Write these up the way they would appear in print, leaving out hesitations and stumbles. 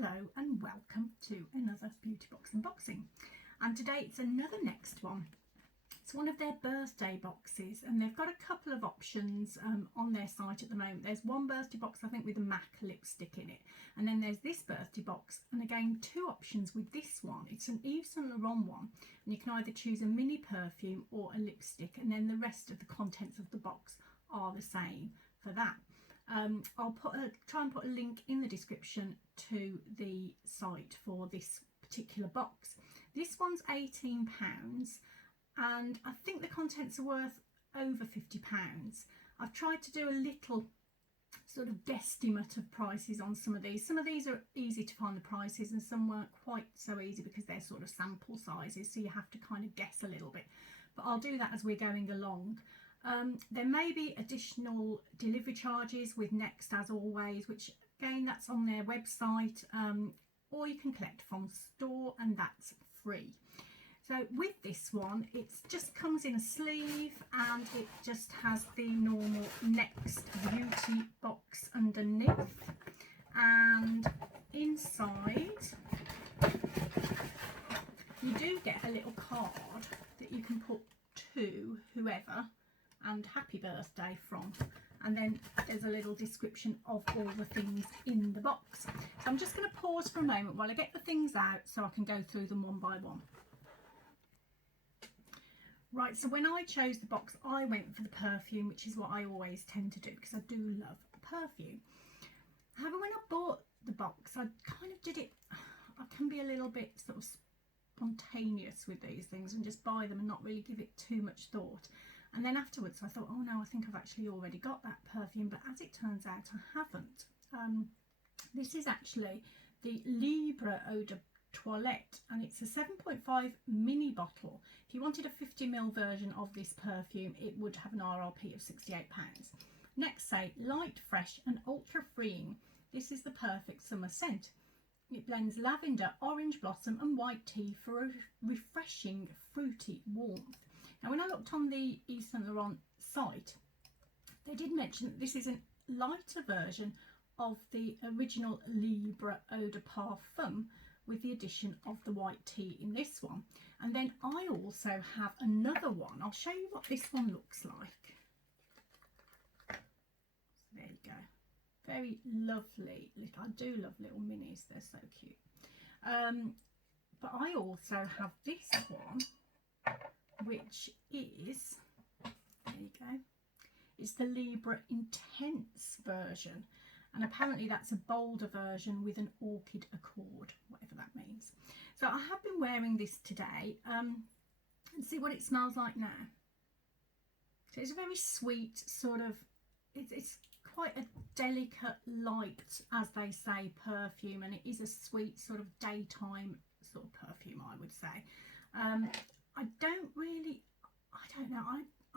Hello and welcome to another beauty box unboxing, and today it's another Next one. It's one of their birthday boxes and they've got a couple of options on their site at the moment. There's one birthday box I think with a MAC lipstick in it, and then there's this birthday box, and again two options with this one. It's an Yves Saint Laurent one, and you can either choose a mini perfume or a lipstick, and then the rest of the contents of the box are the same for that. I'll try and put a link in the description to the site for this particular box. This one's £18 and I think the contents are worth over £50. I've tried to do a little sort of guesstimate of prices on some of these. Some of these are easy to find the prices and some weren't quite so easy because they're sort of sample sizes, so you have to kind of guess a little bit, but I'll do that as we're going along. There may be additional delivery charges with Next as always, which again that's on their website, or you can collect from store and that's free. So with this one it just comes in a sleeve and it just has the normal Next beauty box underneath, and inside you do get a little card that you can put to whoever and happy birthday from, and then there's a little description of all the things in the box. So I'm just going to pause for a moment while I get the things out so I can go through them one by one. Right, so when I chose the box I went for the perfume, which is what I always tend to do because I do love perfume. However, when I bought the box I kind of did it, I can be a little bit sort of spontaneous with these things and just buy them and not really give it too much thought. And then afterwards I thought, oh no, I think I've actually already got that perfume, but as it turns out I haven't. This is actually the Libre Eau de Toilette, and it's a 7.5 mini bottle. If you wanted a 50ml version of this perfume it would have an RRP of £68. Next say, light, fresh and ultra freeing. This is the perfect summer scent. It blends lavender, orange blossom and white tea for a refreshing fruity warmth. Now when I looked on the Yves Saint Laurent site, they did mention that this is a lighter version of the original Libre Eau de Parfum with the addition of the white tea in this one. And then I also have another one. I'll show you what this one looks like. So there you go. Very lovely. I do love little minis, they're so cute. But I also have this one, which is, there you go, it's the Libre Intense version, and apparently that's a bolder version with an orchid accord, whatever that means. So I have been wearing this today, and see what it smells like now. So it's a very sweet sort of, it's quite a delicate light, as they say, perfume, and it is a sweet sort of daytime sort of perfume, I would say. I don't know,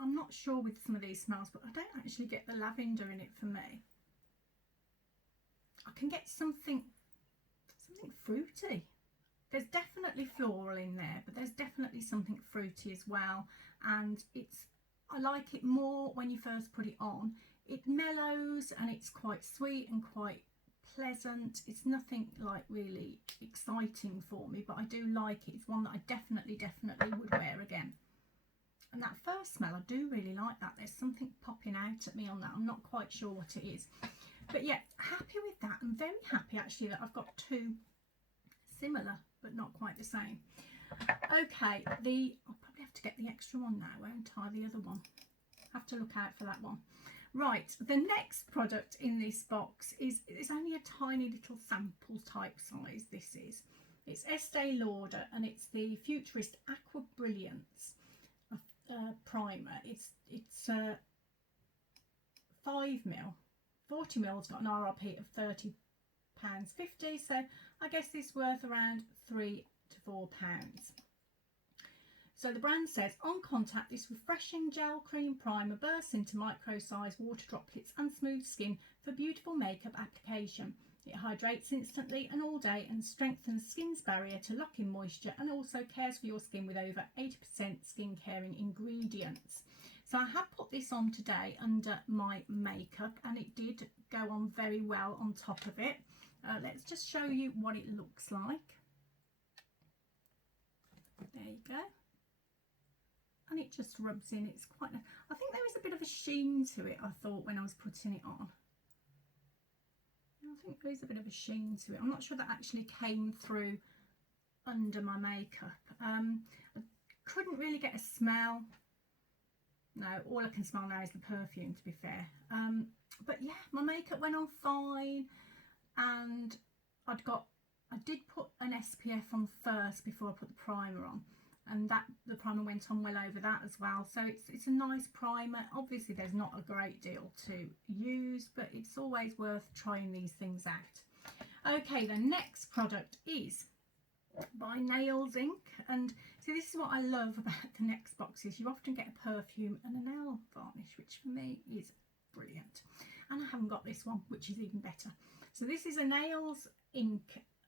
I'm not sure with some of these smells, but I don't actually get the lavender in it for me. I can get something fruity. There's definitely floral in there, but there's definitely something fruity as well, and I like it more when you first put it on. It mellows and it's quite sweet and quite pleasant. It's nothing like really exciting for me, but I do like it. It's one that I definitely would wear again. And that first smell, I do really like that. There's something popping out at me on that. I'm not quite sure what it is, but yeah, happy with that. I'm very happy actually that I've got two similar but not quite the same. Okay, I'll probably have to get the extra one now, won't I? The other one, have to look out for that one. Right, the next product in this box it's only a tiny little sample type size. This is, it's Estee Lauder and it's the Futurist Aqua Brilliance primer. It's 5ml. 40ml's got an RRP of £30.50, so I guess this is worth around £3 to £4. So the brand says, on contact, this refreshing gel cream primer bursts into micro-sized water droplets and smooth skin for beautiful makeup application. It hydrates instantly and all day and strengthens skin's barrier to lock in moisture, and also cares for your skin with over 80% skin caring ingredients. So I have put this on today under my makeup and it did go on very well on top of it. let's just show you what it looks like. There you go. And it just rubs in. It's quite nice. I think there is a bit of a sheen to it, I thought, when I was putting it on. I think there is a bit of a sheen to it. I'm not sure that actually came through under my makeup. I couldn't really get a smell. No, all I can smell now is the perfume, to be fair. But yeah, my makeup went on fine, and I did put an SPF on first before I put the primer on, and the primer went on well over that as well. So it's a nice primer. Obviously there's not a great deal to use, but it's always worth trying these things out. Okay, the next product is by Nails Inc. And so this is what I love about the next boxes. You often get a perfume and a nail varnish, which for me is brilliant. And I haven't got this one, which is even better. So this is a Nails Inc.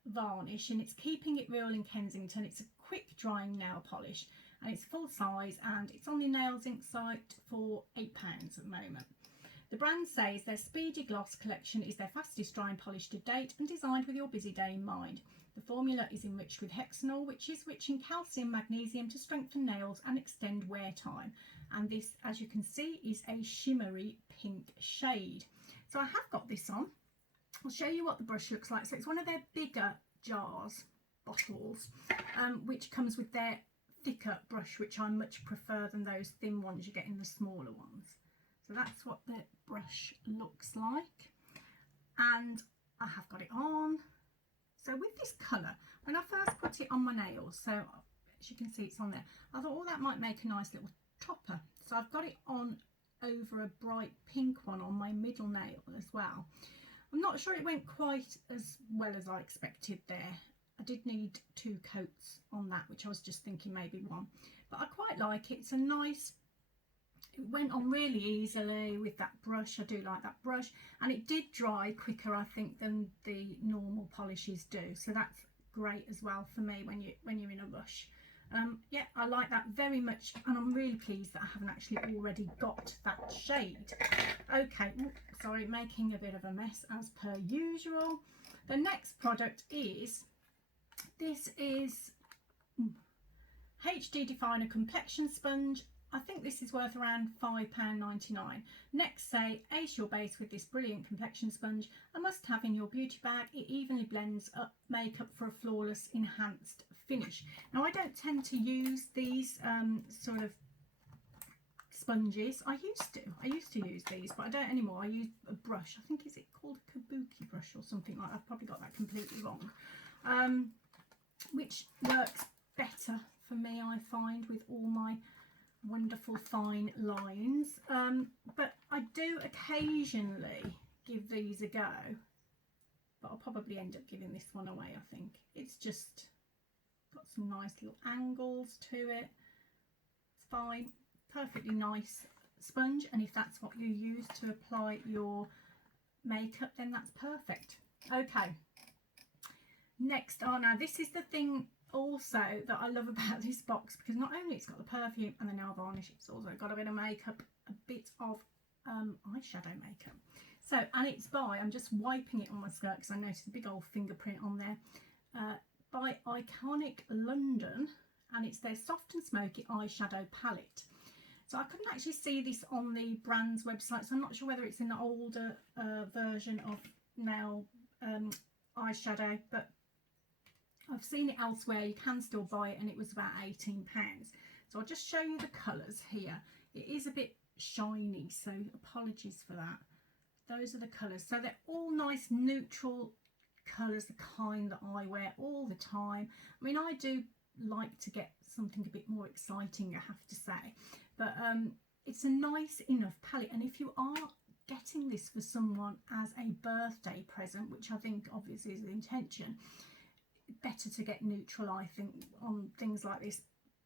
varnish, and it's Keeping It Real in Kensington. It's a quick drying nail polish, and it's full size, and it's on the Nails Inc. site for £8 at the moment. The brand says their Speedy Gloss collection is their fastest drying polish to date and designed with your busy day in mind. The formula is enriched with hexanol, which is rich in calcium magnesium to strengthen nails and extend wear time. And this, as you can see, is a shimmery pink shade. So I have got this on. I'll show you what the brush looks like. So it's one of their bigger jars, bottles, which comes with their thicker brush, which I much prefer than those thin ones you get in the smaller ones. So that's what the brush looks like, and I have got it on. So with this colour, when I first put it on my nails, so as you can see it's on there, I thought, oh, that might make a nice little topper. So I've got it on over a bright pink one on my middle nail as well. I'm not sure it went quite as well as I expected there. I did need 2 coats on that, which I was just thinking maybe 1. But I quite like it. It's a nice, it went on really easily with that brush. I do like that brush. And it did dry quicker, I think, than the normal polishes do. So that's great as well for me when you're in a rush. Yeah, I like that very much, and I'm really pleased that I haven't actually already got that shade. Okay, sorry, making a bit of a mess as per usual. The next product is, this is HD Definer Complexion Sponge. I think this is worth around £5.99. Next say, ace your base with this brilliant complexion sponge. A must have in your beauty bag. It evenly blends up makeup for a flawless enhanced finish. Now I don't tend to use these sort of sponges. I used to use these, but I don't anymore. I use a brush. I think, is it called a kabuki brush or something like that? I've probably got that completely wrong. Which works better for me, I find, with all my wonderful fine lines. But I do occasionally give these a go, but I'll probably end up giving this one away. I think it's just got some nice little angles to it. It's fine, perfectly nice sponge, and if that's what you use to apply your makeup, then that's perfect. Okay, next, oh, now this is the thing also that I love about this box, because not only it's got the perfume and the nail varnish, it's also got a bit of makeup, a bit of eyeshadow makeup. So, and it's by, I'm just wiping it on my skirt because I noticed a big old fingerprint on there, by Iconic London, and it's their Soft and Smoky Eyeshadow Palette. So I couldn't actually see this on the brand's website, so I'm not sure whether it's in the older version of nail eyeshadow, but I've seen it elsewhere. You can still buy it, and it was about £18. So I'll just show you the colours here. It is a bit shiny, so apologies for that. Those are the colours. So they're all nice neutral colours, the kind that I wear all the time. I mean, I do like to get something a bit more exciting, I have to say. But it's a nice enough palette, and if you are getting this for someone as a birthday present, which I think obviously is the intention, better to get neutral, I think, on things like this.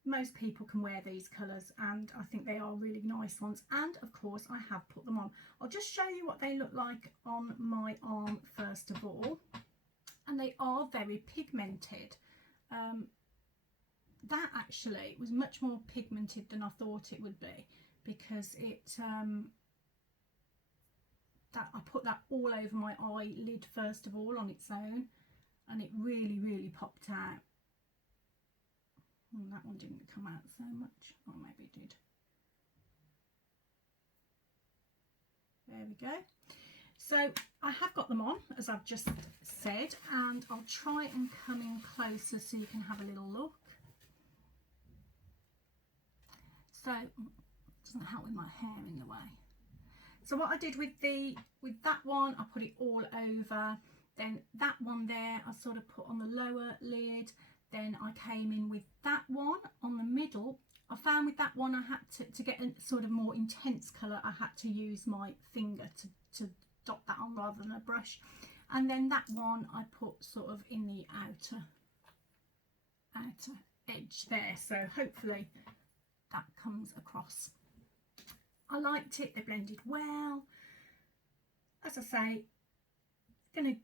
Most people can wear these colours, and I think they are really nice ones, and of course I have put them on. I'll just show you what they look like on my arm first of all, and they are very pigmented. That actually was much more pigmented than I thought it would be, because it I put that all over my eyelid first of all on its own, and it really popped out. And that one didn't come out so much. Oh, maybe it did. There we go. So I have got them on, as I've just said, and I'll try and come in closer so you can have a little look. So it doesn't help with my hair in the way. So what I did with that one, I put it all over. Then that one there, I sort of put on the lower lid. Then I came in with that one on the middle. I found with that one I had to get a sort of more intense colour, I had to use my finger to dot that on rather than a brush. And then that one I put sort of in the outer edge there. So hopefully that comes across. I liked it, they blended well. As I say, going to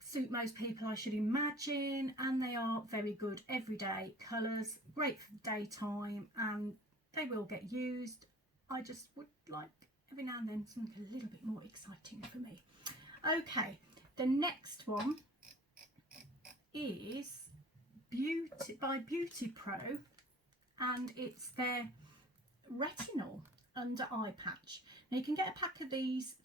suit most people, I should imagine, and they are very good everyday colours, great for daytime, and they will get used. I just would like every now and then something a little bit more exciting for me. Okay, the next one is by Beauty Pro, and it's their retinol under eye patch. Now you can get a pack of these,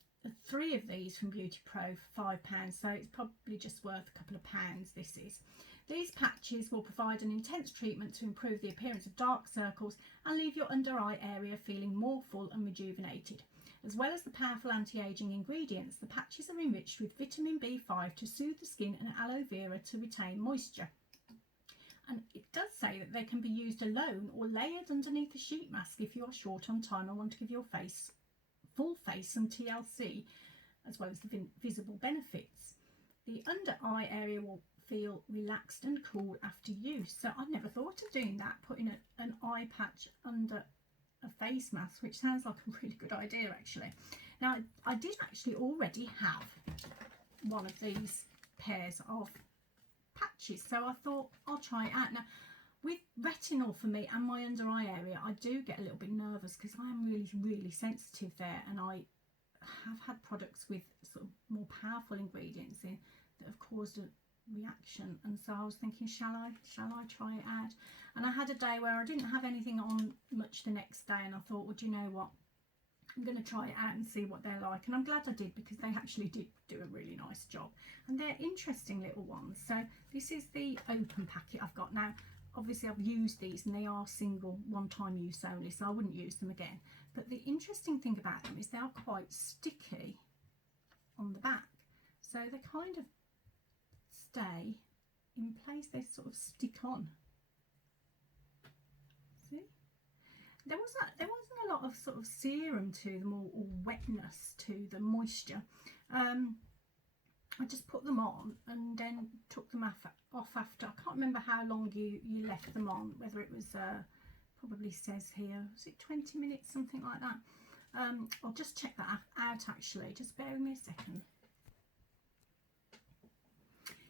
3 of these from Beauty Pro for £5, so it's probably just worth a couple of pounds. This is. These patches will provide an intense treatment to improve the appearance of dark circles and leave your under eye area feeling more full and rejuvenated. As well as the powerful anti-aging ingredients, the patches are enriched with vitamin B5 to soothe the skin and aloe vera to retain moisture. And it does say that they can be used alone or layered underneath a sheet mask if you are short on time and want to give your full face some TLC, as well as the visible benefits. The under eye area will feel relaxed and cool after use. So I never thought of doing that, putting an eye patch under a face mask, which sounds like a really good idea actually. Now I did actually already have one of these pairs of patches, so I thought I'll try it out. Now with retinol for me and my under eye area, I do get a little bit nervous because I am really sensitive there, and I have had products with sort of more powerful ingredients in that have caused a reaction, and so I was thinking, shall I try it out? And I had a day where I didn't have anything on much the next day, and I thought, well, do you know what, I'm going to try it out and see what they're like. And I'm glad I did, because they actually did do a really nice job, and they're interesting little ones. So this is the open packet I've got now. Obviously I've used these and they are single, one-time use only, so I wouldn't use them again. But the interesting thing about them is they are quite sticky on the back, so they kind of stay in place. They sort of stick on. See, there wasn't a lot of sort of serum to them or wetness to the moisture. I just put them on and then took them off after. I can't remember how long you left them on, whether it was probably says here, was it 20 minutes, something like that. I'll just check that out actually, just bear with me a second.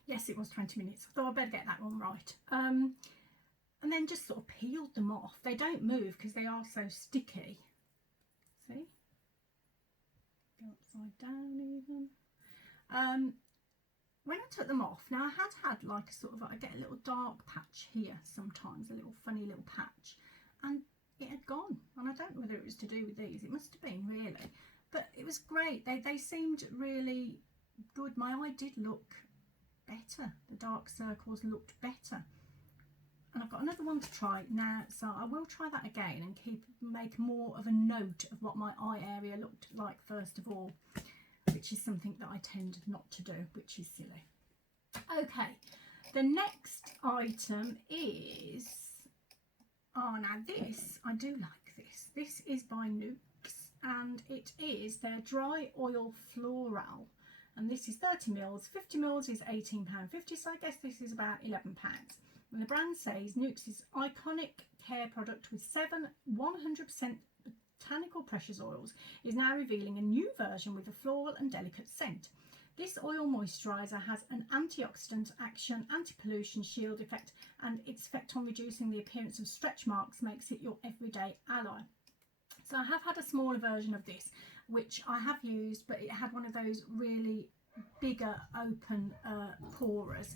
Yes, it was 20 minutes. I thought I'd better get that one right. And then just sort of peeled them off. They don't move because they are so sticky. See? Go upside down even. When I took them off, now I had like a sort of, I get a little dark patch here sometimes, a little funny little patch, and it had gone. And I don't know whether it was to do with these, it must have been really, but it was great. They seemed really good. My eye did look better, the dark circles looked better. And I've got another one to try now, so I will try that again and make more of a note of what my eye area looked like first of all, which is something that I tend not to do, which is silly. Okay, the next item is, oh, now this, I do like this. This is by Nukes, and it is their Dry Oil Floral. And this is 30 mils, 50 mils is £18.50, so I guess this is about £11. And the brand says Nukes is iconic care product with 7 100% botanical precious oils is now revealing a new version with a floral and delicate scent. This oil moisturiser has an antioxidant action, anti-pollution shield effect, and its effect on reducing the appearance of stretch marks makes it your everyday ally. So I have had a smaller version of this, which I have used, but it had one of those really bigger open porers,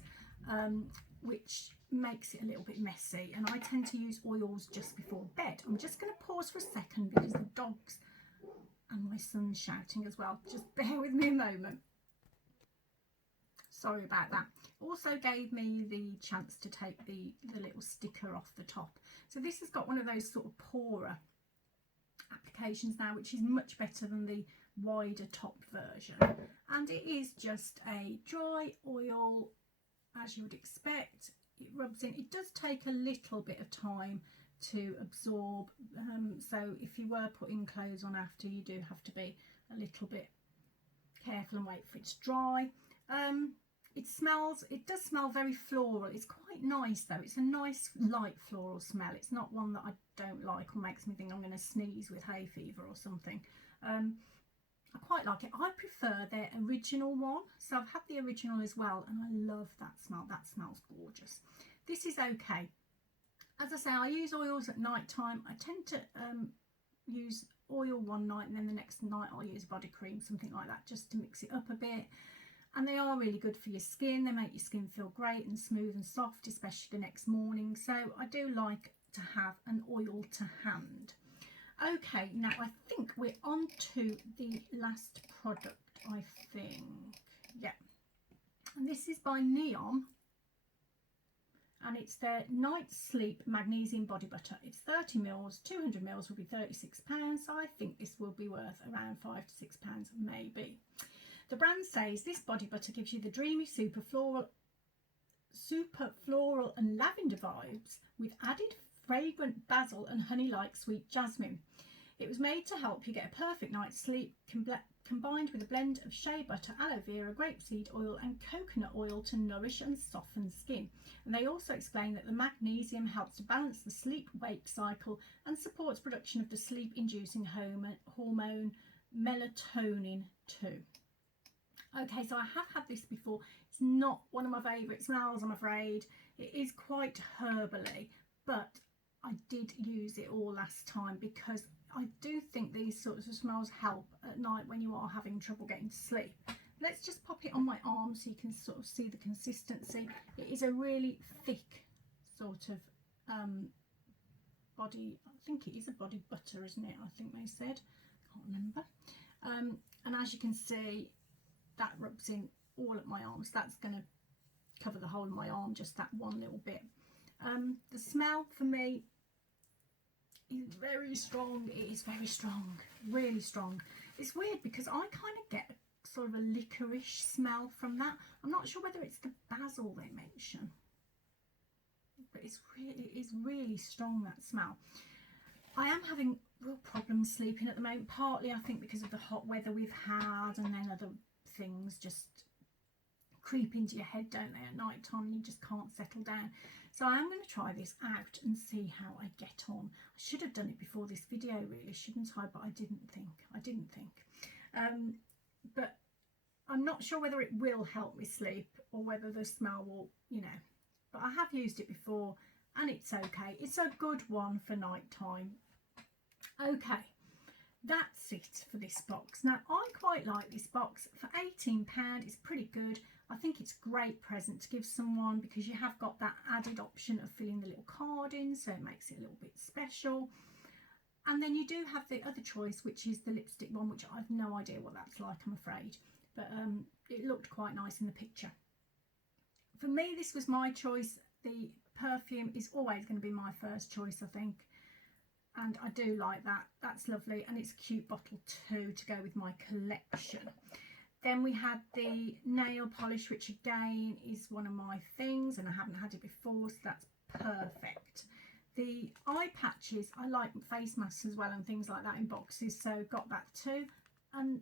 which makes it a little bit messy, and I tend to use oils just before bed. I'm just going to pause for a second because the dogs and my son's shouting as well. Just bear with me a moment. Sorry about that. Also gave me the chance to take the little sticker off the top. So this has got one of those sort of pourer applications now, which is much better than the wider top version, and it is just a dry oil as you would expect. It rubs in. It does take a little bit of time to absorb, so if you were putting clothes on after, you do have to be a little bit careful and wait for it to dry. It does smell very floral. It's quite nice though. It's a nice light floral smell. It's not one that I don't like or makes me think I'm going to sneeze with hay fever or something. I quite like it. I prefer their original one, so I've had the original as well, and I love that smell. That smells gorgeous. This is okay. As I say, I use oils at night time. I tend to use oil one night and then the next night I'll use body cream, something like that, just to mix it up a bit. And they are really good for your skin. They make your skin feel great and smooth and soft, especially the next morning. So I do like to have an oil to hand. Okay, now I think we're on to the last product, I think. Yeah. And this is by Neon. And it's their Night Sleep Magnesium Body Butter. It's 30 mils, 200 mils will be £36. So I think this will be worth around £5 to £6, maybe. The brand says this body butter gives you the dreamy super floral and lavender vibes with added fragrant basil and honey-like sweet jasmine. It was made to help you get a perfect night's sleep, combined with a blend of shea butter, aloe vera, grapeseed oil and coconut oil to nourish and soften skin. And they also explain that the magnesium helps to balance the sleep-wake cycle and supports production of the sleep-inducing hormone melatonin too. Okay, so I have had this before. It's not one of my favourite smells, I'm afraid. It is quite herbally, but I did use it all last time because I do think these sorts of smells help at night when you are having trouble getting to sleep. Let's just pop it on my arm so you can sort of see the consistency. It is a really thick sort of body, I think it is a body butter, isn't it? I think they said, can't remember. And as you can see, that rubs in all at my arms. That's going to cover the whole of my arm, just that one little bit. The smell for me is very strong. It is very strong, really strong. It's weird because I kind of get sort of a licorice smell from that. I'm not sure whether it's the basil they mention, but it is really strong, that smell. I am having real problems sleeping at the moment, partly I think because of the hot weather we've had, and then other things just creep into your head, don't they, at night time, and you just can't settle down. So I am going to try this out and see how I get on. I should have done it before this video, really, shouldn't I? But I didn't think. But I'm not sure whether it will help me sleep or whether the smell will, you know. But I have used it before and it's okay. It's a good one for night time. Okay. That's it for this box. Now, I quite like this box. For £18, it's pretty good. I think it's a great present to give someone because you have got that added option of filling the little card in, so it makes it a little bit special. And then you do have the other choice, which is the lipstick one, which I've no idea what that's like, I'm afraid. But it looked quite nice in the picture. For me, this was my choice. The perfume is always going to be my first choice, I think. And I do like that. That's lovely. And it's a cute bottle too to go with my collection. Then we had the nail polish, which again is one of my things. And I haven't had it before, so that's perfect. The eye patches, I like face masks as well and things like that in boxes. So got that too. And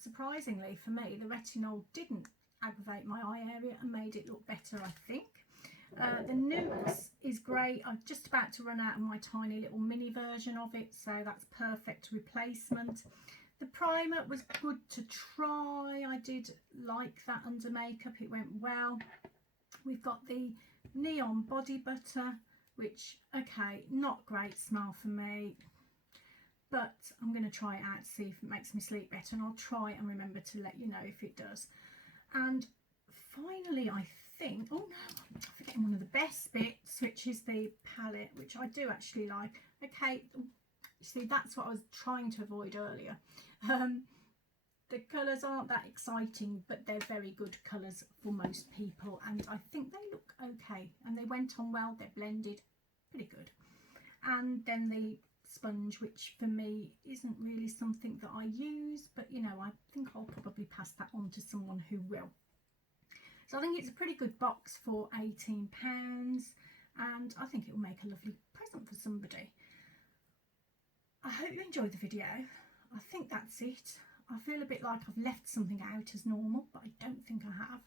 surprisingly for me, the retinol didn't aggravate my eye area and made it look better, I think. The Nukes is great. I'm just about to run out of my tiny little mini version of it, so that's perfect replacement. The primer was good to try. I did like that under makeup. It went well. We've got the Neon Body Butter, which, okay, not great smell for me. but I'm going to try it out to see if it makes me sleep better, and I'll try and remember to let you know if it does. And finally, I think, oh no, I'm forgetting one of the best bits, which is the palette, which I do actually like. Okay, see, that's what I was trying to avoid earlier. The colours aren't that exciting, but they're very good colours for most people, and I think they look okay, and they went on well. They're blended pretty good. And then the sponge, which for me isn't really something that I use, but you know, I think I'll probably pass that on to someone who will. So I think it's a pretty good box for £18, and I think it will make a lovely present for somebody. I hope you enjoyed the video. I think that's it. I feel a bit like I've left something out as normal, but I don't think I have.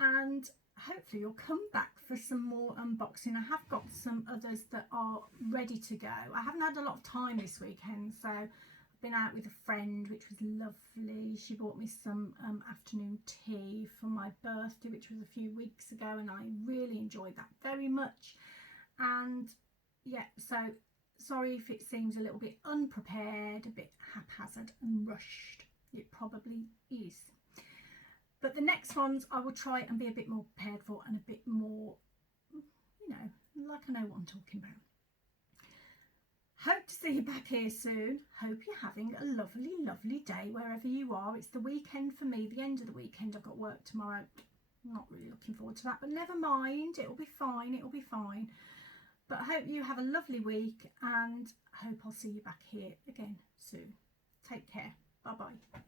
And hopefully you'll come back for some more unboxing. I have got some others that are ready to go. I haven't had a lot of time this weekend, so I've been out with a friend, which was lovely. She bought me some afternoon tea for my birthday, which was a few weeks ago, and I really enjoyed that very much. And yeah, so sorry if it seems a little bit unprepared, a bit haphazard and rushed. It probably is. But the next ones I will try and be a bit more prepared for, and a bit more, you know, like I know what I'm talking about. Hope to see you back here soon. Hope you're having a lovely, lovely day wherever you are. It's the weekend for me, the end of the weekend. I've got work tomorrow. I'm not really looking forward to that, but never mind. It'll be fine. It'll be fine. But I hope you have a lovely week, and I hope I'll see you back here again soon. Take care. Bye-bye.